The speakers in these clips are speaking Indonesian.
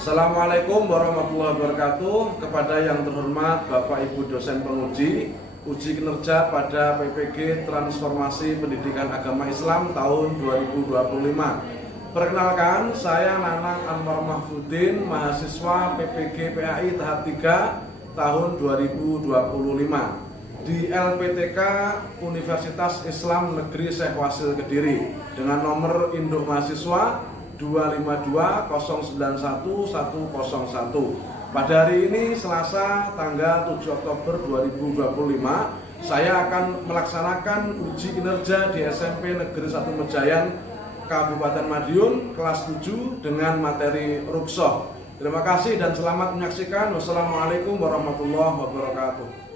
Assalamualaikum warahmatullahi wabarakatuh. Kepada yang terhormat Bapak Ibu dosen penguji uji kinerja pada PPG Transformasi Pendidikan Agama Islam tahun 2025. Perkenalkan, saya Nanang Anwar Mahfudin, mahasiswa PPG PAI tahap 3 tahun 2025 di LPTK Universitas Islam Negeri Syekh Wasil Kediri dengan nomor induk mahasiswa 252091101. Pada hari ini Selasa tanggal 7 Oktober 2025, saya akan melaksanakan uji kinerja di SMP Negeri 1 Mejayan Kabupaten Madiun kelas 7 dengan materi Ruqsah. Terima kasih dan selamat menyaksikan. Wassalamualaikum warahmatullahi wabarakatuh.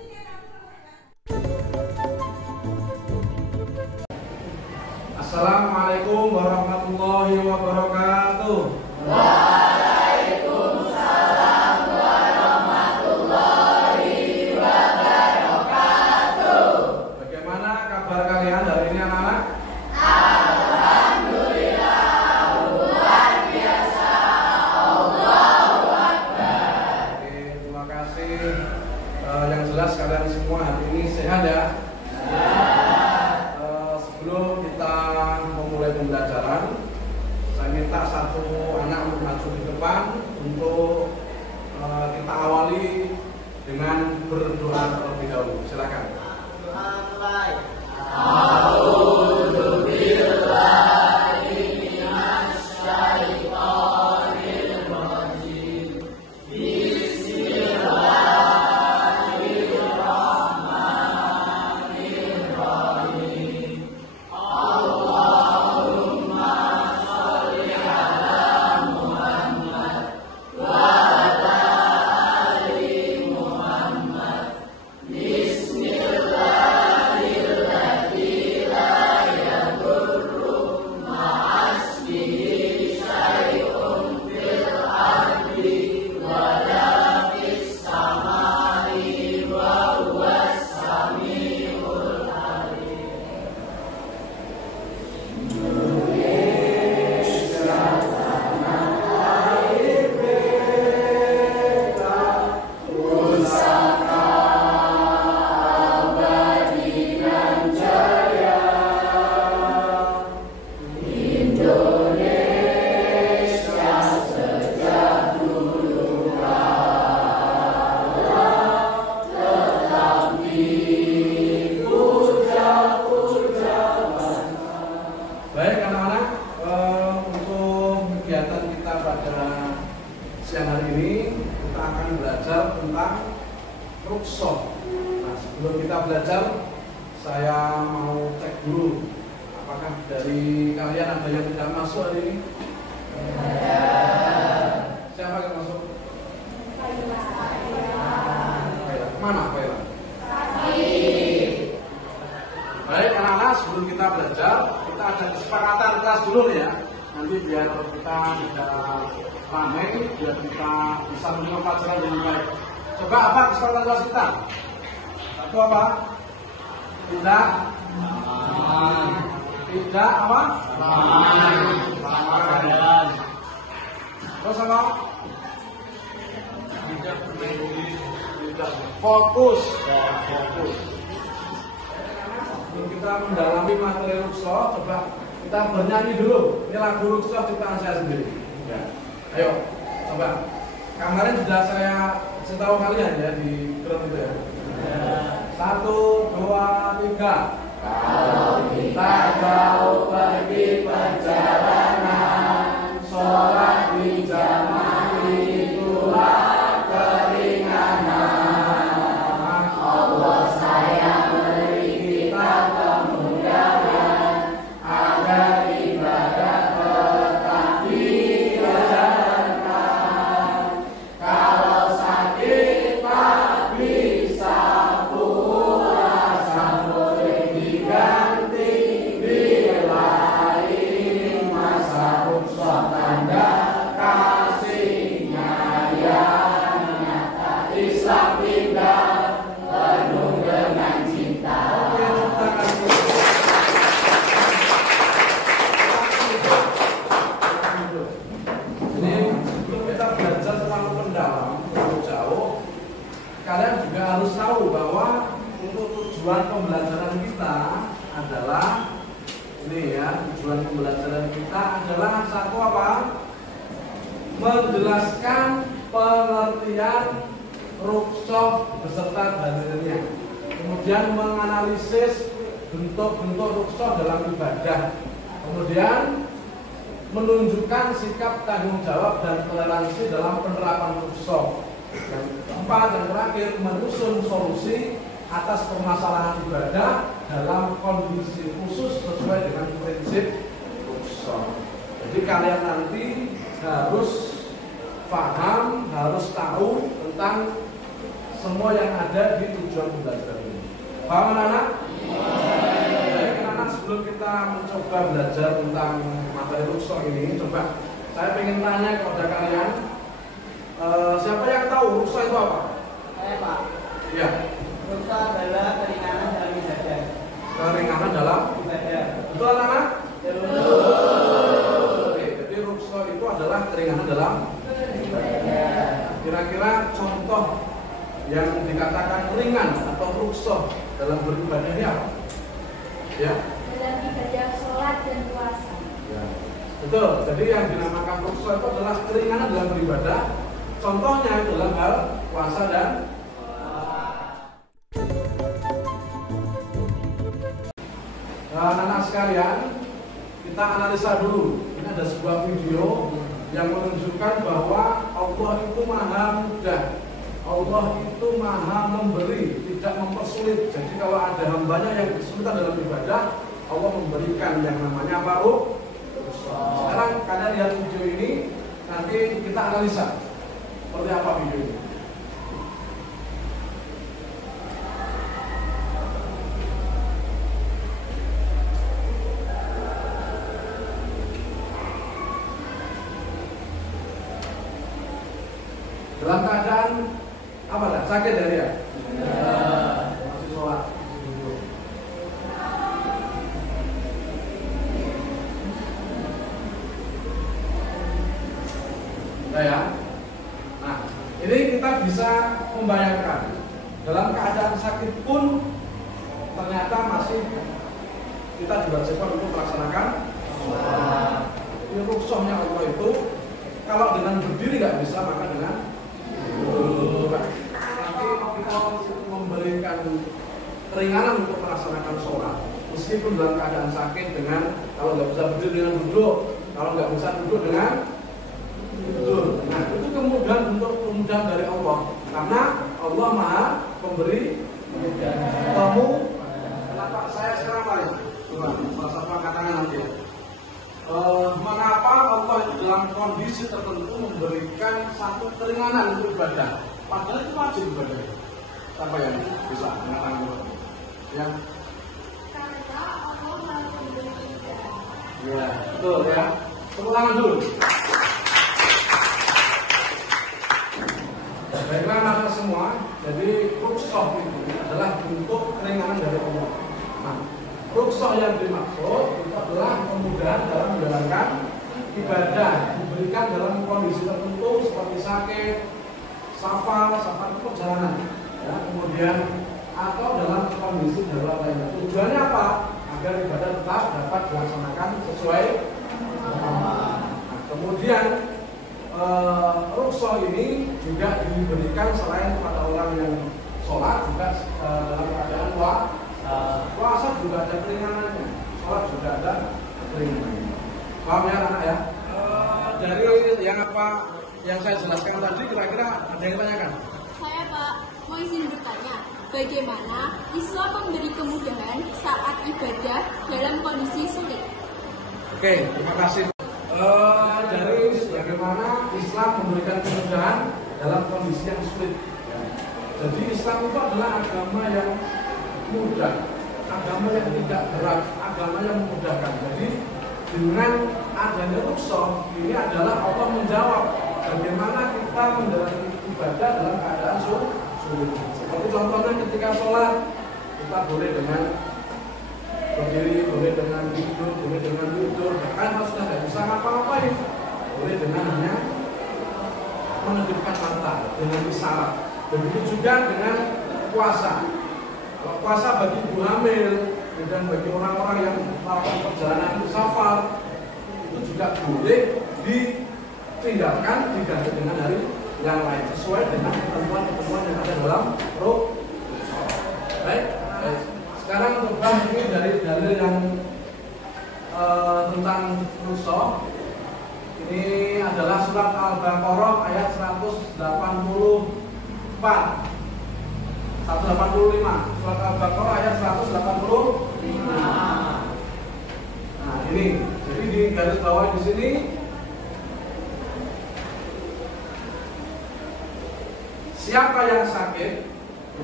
Assalamualaikum warahmatullahi wabarakatuh. Waalaikumsalam warahmatullahi wabarakatuh. Bagaimana kabar kalian hari ini anak-anak? Alhamdulillah, luar biasa. Allahu Akbar. Oke, terima kasih. Yang jelas kalian semua hari ini sehat ya? Sebelum kita memulai pembelajaran, saya minta satu anak untuk maju di depan untuk kita awali dengan berdoa terlebih dahulu. Silakan. Siang hari ini kita akan belajar tentang Ruqsah. Nah, sebelum kita belajar, saya mau cek dulu apakah dari kalian ada yang tidak masuk hari ini? Siapa yang masuk? Mana Kaila? Baik anak-anak, sebelum kita belajar, kita ada kesepakatan kelas dulu ya. Nanti biar kita tidak ramai, biar kita bisa menyimak pelajaran dengan baik. Coba apa kesempatan kelas kita? Satu apa? Tidak. Tidak apa? Aman. Terus apa? Tidak. Fokus. Fokus. Sebelum kita mendalami materi Ruqsah, coba kita bernyanyi dulu. Ini lagu Ruqsah ciptaan saya sendiri. Ya. Ayo, coba. Kemarin sudah saya tahu kalian ya di grup itu ya. 1, 2, 3. Kalau kita jauh pergi perjalanan, sholat di jamaah itulah keringanan. Allah sayang beri kita kemudahan agar ibadah tetap dijalankan. Kalau sakit tak bisa puasa, boleh diganti bila ini masa Ruqsah tanda tujuan pembelajaran kita adalah ini ya, tujuan pembelajaran kita adalah satu apa? Menjelaskan pengertian rukhsah beserta dalilnya. Kemudian menganalisis bentuk-bentuk rukhsah dalam ibadah. Kemudian menunjukkan sikap tanggung jawab dan toleransi dalam penerapan rukhsah. Yang keempat dan terakhir, menyusun solusi atas permasalahan ibadah dalam kondisi khusus sesuai dengan prinsip rukhsah. Jadi kalian nanti harus paham, harus tahu tentang semua yang ada di tujuan pembelajaran ini. Paham anak-anak? Baik anak-anak, sebelum kita mencoba belajar tentang materi rukhsah ini, coba saya ingin tanya kepada kalian, siapa yang tahu rukhsah itu apa? Saya Pak. Ya. Rukhsah adalah keringanan dalam ibadah. Keringanan dalam Ibadah. betul anak-anak? Betul. Oke, jadi rukhsah itu adalah keringanan dalam Ibadah. kira-kira contoh yang dikatakan ringan atau rukhsah dalam beribadah ini apa? Ya. Dalam ibadah sholat dan puasa. Ya. Betul. Jadi yang dinamakan rukhsah itu adalah keringanan dalam beribadah. Contohnya dalam hal puasa dan anak-anak sekalian, kita analisa dulu. Ini ada sebuah video yang menunjukkan bahwa Allah itu maha mudah, Allah itu maha memberi, tidak mempersulit. Jadi kalau ada hambanya yang kesulitan dalam ibadah, Allah memberikan yang namanya apa? Rukhsah. Sekarang kalian lihat video ini, nanti kita analisa seperti apa video ini. Dalam keadaan apa dah? Sakit dari ya? Masih sholat. Ya. Nah, ini kita bisa membayangkan dalam keadaan sakit pun ternyata masih kita diwajibkan untuk melaksanakan sholat. Ini rukhsahnya Allah itu, kalau dengan berdiri nggak bisa, maka dengan nanti kita memberikan keringanan untuk melaksanakan sholat meskipun dalam keadaan sakit, dengan kalau nggak bisa berdiri dengan duduk, kalau nggak bisa duduk dengan tidur. Nah, itu kemudahan untuk kemudahan dari Allah, karena Allah maha pemberi. Kamu kenapa saya sekarang paling coba bahasa katakan nanti ya. Mengapa Allah itu dalam kondisi tertentu memberikan satu keringanan untuk ibadah, padahal itu wajib ibadah. Siapa yang bisa mengatakan itu? Ya. Karena Allah maha memberi juga. Ya, betul ya. Tepuk tangan dulu. Baiklah anak semua, jadi rukhsah itu adalah bentuk keringanan dari Allah. Nah, rukhsah yang dimaksud itu adalah kemudahan dalam menjalankan ibadah, diberikan dalam kondisi tertentu seperti sakit, safar itu perjalanan, ya, kemudian atau dalam kondisi darurat lainnya. Tujuannya apa? Agar ibadah tetap dapat dilaksanakan sesuai. Nah, kemudian rukhsah ini juga diberikan selain kepada orang yang sholat, juga dalam keadaan puasa juga ada keringanannya, sholat juga ada keringanannya. Paham ya anak ya? Dari yang apa yang saya jelaskan tadi, kira-kira ada yang tanyakan? Saya Pak, mau izin bertanya, bagaimana Islam memberi kemudahan saat ibadah dalam kondisi sulit? Oke, terima kasih. Dari bagaimana Islam memberikan kemudahan dalam kondisi yang sulit. Jadi Islam itu adalah agama yang mudah, agama yang tidak berat, agama yang memudahkan. Jadi dengan adanya rukhsah ini adalah Allah menjawab bagaimana kita menjalani ibadah dalam keadaan sulit. Seperti contohnya ketika sholat, kita boleh dengan berdiri, boleh dengan tidur, bahkan kalau sudah tidak bisa ngapa-ngapain, boleh dengan hanya menegurkan mata dengan isyarat. Begitu juga dengan puasa. Kalau puasa bagi ibu hamil dan bagi orang-orang yang melakukan perjalanan safar itu juga boleh ditinggalkan diganti dengan hari yang lain sesuai dengan ketentuan-ketentuan yang ada dalam rukhsah. Baik. Sekarang untuk bahas ini dari dalil yang tentang rukhsah. Ini adalah surat Al-Baqarah ayat 185. Surat Al-Baqarah ayat 185. Nah, ini. Jadi di garis bawah di sini siapa yang sakit?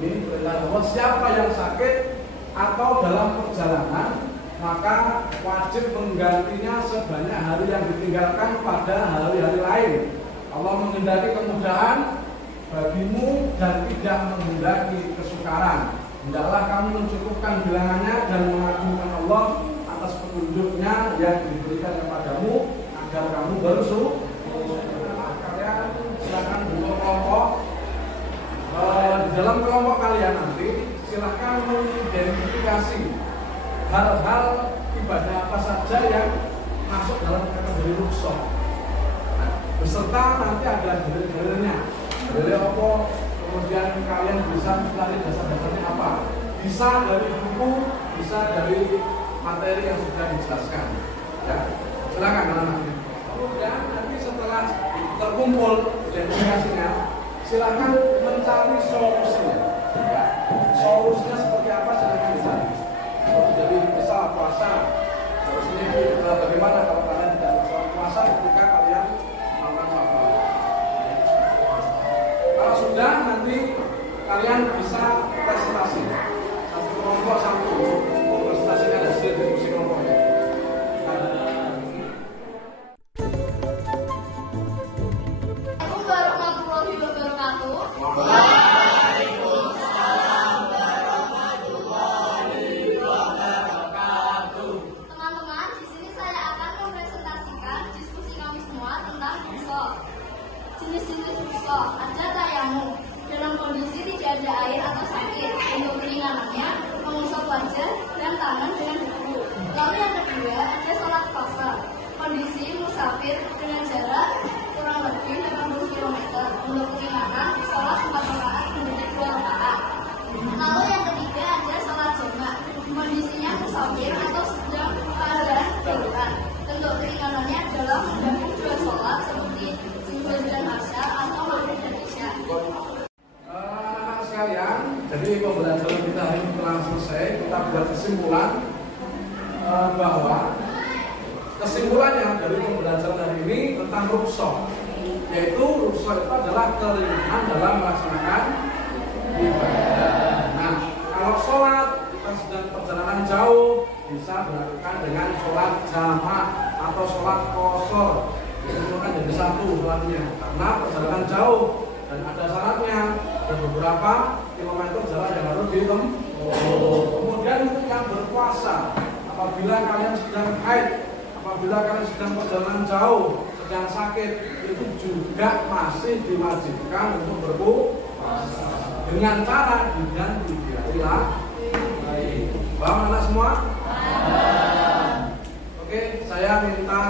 Ini perintah Allah, siapa yang sakit atau dalam perjalanan maka wajib menggantinya sebanyak hari yang ditinggalkan pada hari-hari lain. Allah menghendaki kemudahan bagimu dan tidak menghendaki kesukaran. Hendaklah kamu mencukupkan bilangannya dan mengagungkan Allah atas petunjuknya yang diberikan kepadamu agar kamu bersyukur. Kalian silakan bentuk kelompok. Di dalam kelompok kalian nanti silakan mengidentifikasi hal-hal ibadah apa saja yang masuk dalam kategori rukhsah. Nah, beserta nanti ada dalil-dalilnya. Dalil apa? Kemudian kalian bisa mencari dasar-dasarnya apa? Bisa dari buku, bisa dari materi yang sudah dijelaskan. Ya, silakan anak-anak. Kemudian nanti setelah terkumpul identifikasinya, silakan mencari solusinya. Ya, solusinya seperti apa silakan dicari. Jadi misal puasa, solusinya bagaimana kalau kalian tidak puasa ketika kalian melakukan safar. Kalau sudah nanti kalian bisa presentasi satu kelompok satu presentasinya ada di diskusi kelompoknya. Assalamualaikum warahmatullahi wabarakatuh. Teman-teman, di sini saya akan mempresentasikan diskusi kami semua tentang rukhsah. Jenis-jenis rukhsah, ada tayamum dalam kondisi tidak ada air atau sakit. Untuk keringanannya, mengusap wajah dan tangan dengan debu. Lalu yang kedua, ada sholat qasar. Kondisi musafir dengan jarak kurang lebih 80 km. Untuk keringanan, sholat 4 rakaat menjadi 2 rakaat. Lalu yang ketiga, ada sholat jamak. Kondisinya musafir atau sedang keadaan darurat. Bentuk keringanannya adalah menggabung 2 sholat seperti zuhur dan asar atau maghrib dan isya. Anak-anak sekalian, jadi pembelajaran kita hari ini telah selesai. Kita buat kesimpulan bahwa kesimpulannya dari pembelajaran hari ini tentang rukhsah, yaitu rukhsah itu adalah keringanan dalam melaksanakan ibadah. Nah, kalau sholat kita sedang perjalanan jauh bisa dilakukan dengan sholat jamak atau sholat qasar. Itu kan jadi satu sholatnya karena perjalanan jauh dan ada syaratnya dan beberapa kilometer jalan yang harus ditempuh. Kemudian untuk yang berpuasa, apabila kalian sedang haid, apabila kalian sedang perjalanan jauh, sedang sakit, itu juga masih diwajibkan untuk berpuasa dengan cara diganti hari lain. Paham anak semua? Oke, saya minta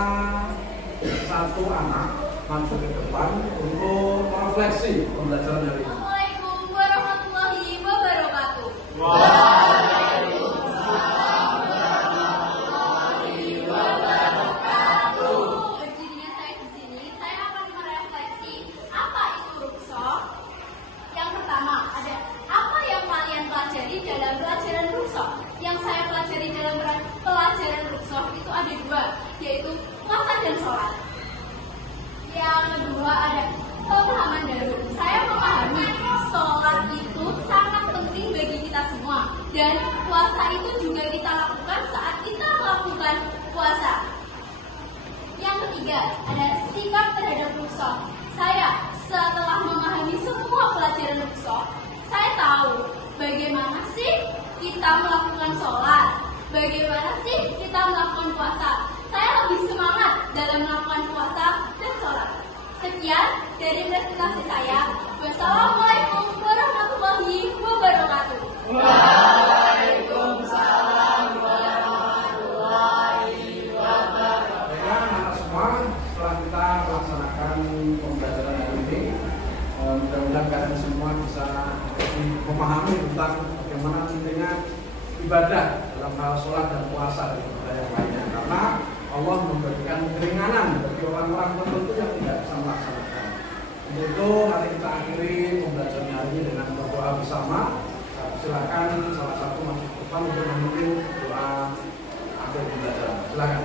satu anak maju ke depan untuk merefleksi pembelajaran hari ini. Assalamualaikum warahmatullahi wabarakatuh. Berdirinya saya di sini, saya akan merefleksi apa itu rukhsah. Yang pertama, ada apa yang kalian pelajari dalam pelajaran rukhsah? Yang saya pelajari dalam pelajaran rukhsah itu ada 2, yaitu puasa dan sholat. Yang kedua ada pemahaman baru. Saya memahami sholat itu sangat penting bagi kita semua, dan puasa itu juga kita lakukan saat kita melakukan puasa. Yang ketiga ada sikap terhadap rukhsah. Saya setelah memahami semua pelajaran rukhsah, saya tahu bagaimana sih kita melakukan sholat, bagaimana sih kita melakukan puasa. Saya lebih semangat dalam melakukan puasa dan sholat. Sekian dari presentasi saya. Wassalamualaikum warahmatullahi wabarakatuh. kalian semua bisa memahami tentang bagaimana pentingnya ibadah dalam hal sholat dan puasa dan ibadah yang lainnya, karena Allah memberikan keringanan bagi orang-orang tertentu yang tidak bisa melaksanakan. Untuk itu mari kita akhiri pembelajaran hari ini dengan berdoa bersama. Silakan salah satu masuk depan untuk memimpin doa akhir pembelajaran. Silakan.